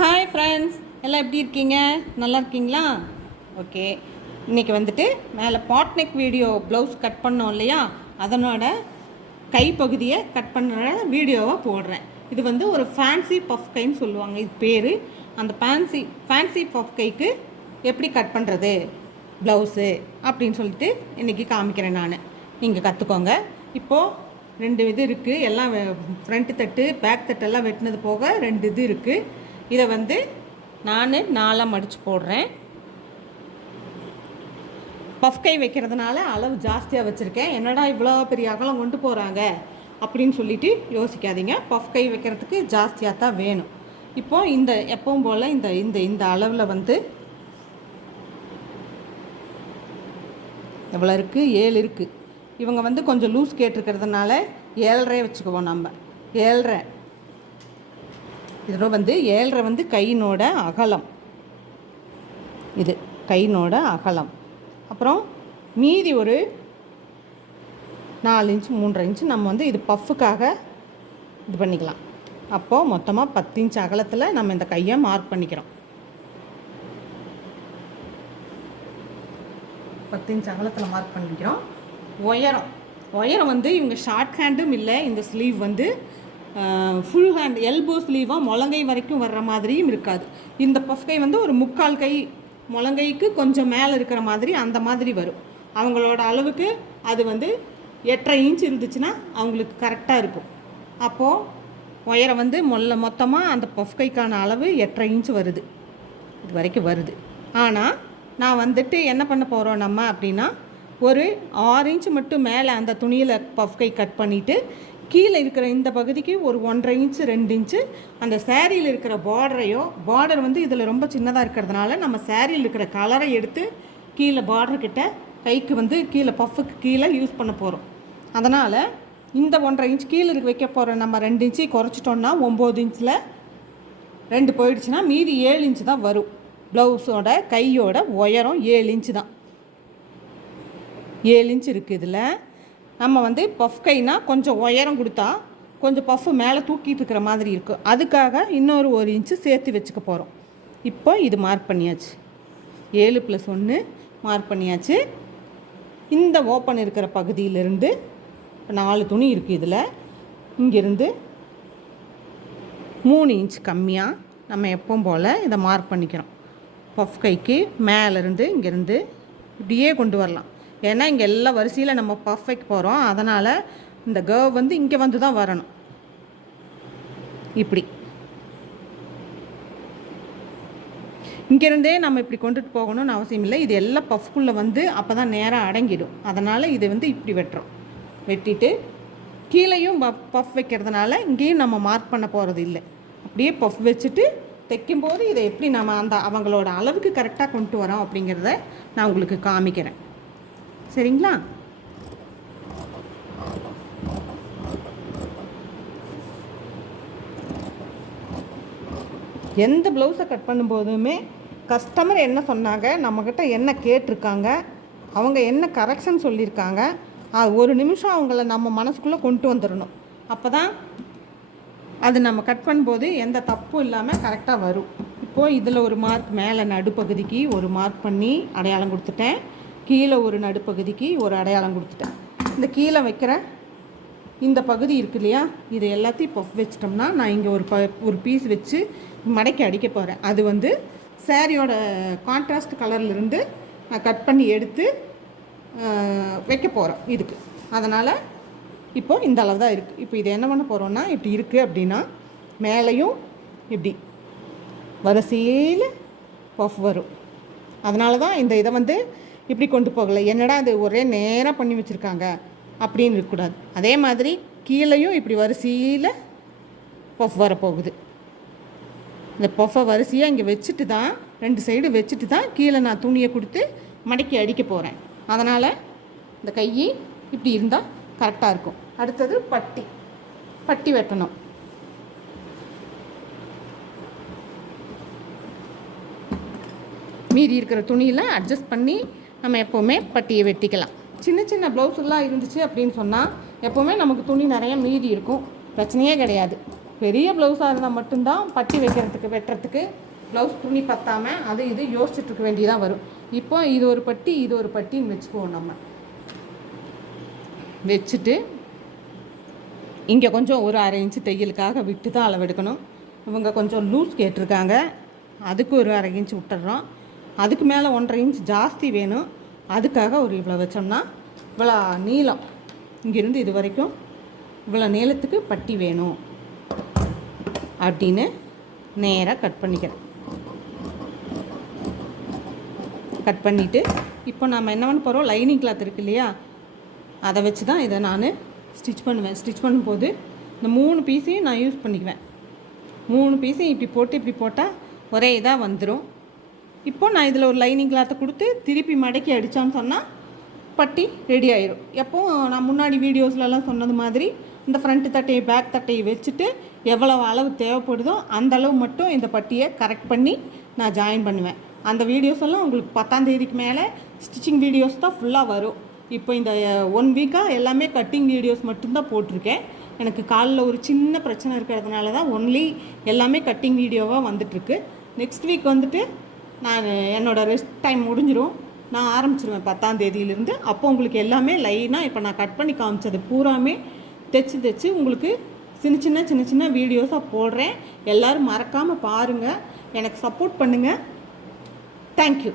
Hi friends எல்லாம் எப்படி இருக்கீங்க? நல்லா இருக்கீங்களா? ஓகே இன்றைக்கி வந்துட்டு மேலே பாட்னெக் வீடியோ ப்ளவுஸ் கட் பண்ணோம் இல்லையா? அதனோட கைப்பகுதியை கட் பண்ணுற வீடியோவை போடுறேன். இது வந்து ஒரு ஃபேன்சி பஃப் கைன்னு சொல்லுவாங்க. இது பேர். அந்த ஃபேன்சி ஃபேன்சி பஃப் கைக்கு எப்படி கட் பண்ணுறது ப்ளவுஸு அப்படின்னு சொல்லிட்டு இன்றைக்கி காமிக்கிறேன் நான். நீங்கள் கற்றுக்கோங்க இப்போது ரெண்டு இது இருக்குது எல்லாம் ஃப்ரண்ட்டு தட்டு பேக் தட்டெல்லாம் வெட்டினது போக ரெண்டு இது இருக்குது இதை வந்து நான் நாலாக மடித்து போடுறேன். பஃப் கை வைக்கிறதுனால அளவு ஜாஸ்தியாக வச்சுருக்கேன். என்னடா இவ்வளோ பெரிய அகலம் கொண்டு போகிறாங்க அப்படின்னு சொல்லிட்டு யோசிக்காதீங்க. பஃப் கை வைக்கிறதுக்கு ஜாஸ்தியாக தான் வேணும். இப்போது இந்த எப்பவும் போல் இந்த இந்த இந்த அளவில் வந்து எவ்வளோ இருக்குது ஏழு இருக்குது இவங்க வந்து கொஞ்சம் லூஸ் கேட்டிருக்கிறதுனால ஏழரை வச்சுக்குவோம் நம்ம. ஏழரை. இதோட வந்து ஏழரை வந்து கையினோட அகலம். இது கையினோட அகலம். அப்புறம் மீதி ஒரு நாலு இன்ச்சு மூன்றரை இன்ச்சு நம்ம வந்து இது பஃப்புக்காக இது பண்ணிக்கலாம். அப்போது மொத்தமாக பத்து இன்ச் அகலத்தில் நம்ம இந்த கையை மார்க் பண்ணிக்கிறோம். பத்து இன்ச் அகலத்தில் மார்க் பண்ணிக்கிறோம். உயரம். உயரம் வந்து இவங்க ஷார்ட் ஹேண்டும் இல்லை இந்த ஸ்லீவ் வந்து ஃபுல் ஹேண்ட் எல்போ ஸ்லீவாக முழங்கை வரைக்கும் வர்ற மாதிரியும் இருக்காது. இந்த பஃப் கை வந்து ஒரு முக்கால் கை முழங்கைக்கு கொஞ்சம் மேலே இருக்கிற மாதிரி அந்த மாதிரி வரும். அவங்களோட அளவுக்கு அது வந்து எட்டரை இன்ச் இருந்துச்சுன்னா அவங்களுக்கு கரெக்டாக இருக்கும். அப்போது உயரம் வந்து மொல்ல மொத்தமாக அந்த பஃப் கைக்கான அளவு எட்டரை இன்ச் வருது. இது வரைக்கும் வருது. ஆனால் நான் வந்துட்டு என்ன பண்ண போகிறோம் நம்ம அப்படின்னா ஒரு ஆறு இன்ச் மட்டும் மேலே அந்த துணியில் பஃப் கை கட் பண்ணிவிட்டு கீழே இருக்கிற இந்த பகுதிக்கு ஒரு ஒன்றரை இன்ச்சு ரெண்டு இன்ச்சு அந்த சேரீயில் இருக்கிற பார்டரையோ பார்டர் வந்து இதில் ரொம்ப சின்னதாக இருக்கிறதுனால நம்ம சேரீயில் இருக்கிற கலரை எடுத்து கீழே பார்டர்கிட்ட கைக்கு வந்து கீழே பஃப்புக்கு கீழே யூஸ் பண்ண போகிறோம் அதனால் இந்த ஒன்றரை இன்ச் கீழே இருக்க வைக்க போகிற நம்ம ரெண்டு இன்ச்சு குறைச்சிட்டோன்னா ஒம்பது இன்ச்சில் ரெண்டு போயிடுச்சுன்னா மீதி ஏழு இன்ச்சு தான் வரும். ப்ளவுஸோட கையோட உயரம் ஏழு இன்ச்சு தான். ஏழு இன்ச் இருக்குது இதில். நம்ம வந்து பஃப் கைனா கொஞ்சம் உயரம் கொடுத்தா கொஞ்சம் பஃப்பு மேலே தூக்கிட்டு இருக்கிற மாதிரி இருக்கும் அதுக்காக இன்னொரு ஒரு இன்ச்சு சேர்த்து வச்சுக்க போகிறோம் இப்போ இது மார்க் பண்ணியாச்சு. ஏழு ப்ளஸ் ஒன்று மார்க் பண்ணியாச்சு. இந்த ஓப்பன் இருக்கிற பகுதியிலிருந்து நாலு துணி இருக்குது இதில். இங்கேருந்து மூணு இன்ச் கம்மியாக நம்ம எப்பவும் போல் இதை மார்க் பண்ணிக்கிறோம். பஃப் கைக்கு மேலேருந்து இங்கேருந்து இப்படியே கொண்டு வரலாம். ஏன்னா இங்கே எல்லா வரிசையில் நம்ம பஃப் வைக்க போகிறோம் அதனால் இந்த கர்வ் வந்து இங்கே வந்து தான் வரணும். இப்படி. இங்கேருந்தே நம்ம இப்படி கொண்டுட்டு போகணும்னு அவசியம் இல்லை. இது எல்லாம் பஃப்குள்ளே வந்து அப்போ தான் நேராக அடங்கிடும். அதனால் இதை வந்து இப்படி வெட்டுறோம். வெட்டிட்டு கீழேயும் பஃப் பஃப் வைக்கிறதுனால இங்கேயும் நம்ம மார்க் பண்ண போகிறது இல்லை. அப்படியே பஃப் வச்சுட்டு தைக்கும்போது இதை எப்படி நம்ம அந்த அவங்களோட அளவுக்கு கரெக்டாக கொண்டு வரோம் அப்படிங்கிறத நான் உங்களுக்கு காமிக்கிறேன். சரிங்களா? எந்த ப்ளவுஸை கட் பண்ணும்போதுமே கஸ்டமர் என்ன சொன்னாங்க? நம்மக்கிட்ட என்ன கேட்டிருக்காங்க? அவங்க என்ன கரெக்ஷன் சொல்லியிருக்காங்க? அது ஒரு நிமிஷம் அவங்கள நம்ம மனசுக்குள்ளே கொண்டு வந்துடணும். அப்போ தான் அது நம்ம கட் பண்ணும்போது எந்த தப்பும் இல்லாமல் கரெக்டாக வரும். இப்போது இதில் ஒரு மார்க் மேலே நடுப்பகுதிக்கு ஒரு மார்க் பண்ணி அடையாளம் கொடுத்துட்டேன். கீழே ஒரு நடுப்பகுதிக்கு ஒரு அடையாளம் கொடுத்துட்டேன். இந்த கீழே வைக்கிற இந்த பகுதி இருக்கு இல்லையா? இது எல்லாத்தையும் பஃப் வச்சிட்டோம்னா நான் இங்கே ஒரு ப ஒரு பீஸ் வச்சு மடக்கி அடிக்க போகிறேன் அது வந்து சேரீயோட கான்ட்ராஸ்ட் கலர்லேருந்து நான் கட் பண்ணி எடுத்து வைக்க போகிறேன் இதுக்கு. அதனால் இப்போ இந்த அளவு தான் இருக்குது இப்போ இது என்ன பண்ண போகிறோன்னா இப்படி இருக்குது அப்படின்னா மேலேயும் இப்படி வரிசையில் பஃப் வரும். அதனால தான் இந்த இதை வந்து இப்படி கொண்டு போகலை. என்னடா அது ஒரே நேராக பண்ணி வச்சுருக்காங்க அப்படின்னு இருக்கக்கூடாது. அதே மாதிரி கீழேயும் இப்படி வரிசையில் பஃப் வரப்போகுது. இந்த பஃபை வரிசையாக இங்கே வச்சுட்டு தான் ரெண்டு சைடு வச்சுட்டு தான் கீழே நான் துணியை கொடுத்து மடக்கி அடிக்க போகிறேன் அதனால் இந்த கை இப்படி இருந்தால் கரெக்டாக இருக்கும். அடுத்தது பட்டி. பட்டி வெட்டணும். மீதி இருக்கிற துணியில் அட்ஜஸ்ட் பண்ணி நம்ம எப்போவுமே பட்டியை வெட்டிக்கலாம். சின்ன சின்ன ப்ளவுஸ் எல்லாம் இருந்துச்சு அப்படின்னு சொன்னால் எப்போவுமே நமக்கு துணி நிறைய மீதி இருக்கும். பிரச்சனையே கிடையாது. பெரிய ப்ளவுஸாக இருந்தால் மட்டும்தான் பட்டி வைக்கிறதுக்கு வெட்டுறதுக்கு ப்ளவுஸ் துணி பற்றாமல் அது இது யோசிச்சுட்டு இருக்க வேண்டியதாக வரும். இப்போ இது ஒரு பட்டி இது ஒரு பட்டின்னு வச்சுக்குவோம் நம்ம. வச்சுட்டு இங்கே கொஞ்சம் ஒரு அரை இன்ச்சு தையலுக்காக விட்டு தான் அளவெடுக்கணும். இவங்க கொஞ்சம் லூஸ் கேட்டிருக்காங்க. அதுக்கு ஒரு அரை இன்ச் விட்டுறோம். அதுக்கு மேலே ஒன்றரை இன்ச் ஜாஸ்தி வேணும். அதுக்காக ஒரு இவ்வளோ வச்சோம்னா இவ்வளோ நீளம். இங்கேருந்து இது வரைக்கும் இவ்வளோ நீளத்துக்கு பட்டி வேணும். அப்படின்னு நேராக கட் பண்ணிக்கிறேன் கட் பண்ணிவிட்டு இப்போ நம்ம என்ன பண்ண போகிறோம் லைனிங் கிளாத் இருக்கு இல்லையா? அதை வச்சு தான் இதை நான் ஸ்டிச் பண்ணுவேன். ஸ்டிச் பண்ணும்போது இந்த மூணு பீஸையும் நான் யூஸ் பண்ணிக்குவேன். மூணு பீஸையும் இப்படி போட்டு இப்படி போட்டால் ஒரே இதாக வந்துடும் இப்போ நான் இதில் ஒரு லைனிங் கிளாத்தை கொடுத்து திருப்பி மடக்கி அடித்தான்னு சொன்னால் பட்டி ரெடி ஆயிடும் எப்போ நான் முன்னாடி வீடியோஸ்லலாம் சொன்னது மாதிரி இந்த ஃப்ரண்ட் தட்டையை பேக் தட்டையை வச்சுட்டு எவ்வளவு அளவு தேவைப்படுதோ அந்த அளவு மட்டும் இந்த பட்டியை கரெக்ட் பண்ணி நான் ஜாயின் பண்ணுவேன். அந்த வீடியோஸ் எல்லாம் உங்களுக்கு பத்தாம் தேதிக்கு மேலே ஸ்டிச்சிங் வீடியோஸ் தான் ஃபுல்லாக வரும். இப்போ இந்த ஒன் வீக்காக எல்லாமே கட்டிங் வீடியோஸ் மட்டும்தான் போட்டிருக்கேன். எனக்கு காலில் ஒரு சின்ன பிரச்சனை இருக்கிறதுனால தான் ஒன்லி எல்லாமே கட்டிங் வீடியோவாக வந்துட்டுருக்கு. நெக்ஸ்ட் வீக் வந்துட்டு நான் என்னோடய ரெஸ்ட் டைம் முடிஞ்சிடும் நான் ஆரம்பிச்சிருவேன் பத்தாம் தேதியிலேருந்து. அப்போ உங்களுக்கு எல்லாமே லைனாக இப்போ நான் கட் பண்ணி காமிச்சது பூராமே தைச்சி தைச்சு உங்களுக்கு சின்ன சின்ன சின்ன சின்ன வீடியோஸாக போடுறேன். எல்லோரும் மறக்காமல் பாருங்கள் எனக்கு சப்போர்ட் பண்ணுங்கள் தேங்க்யூ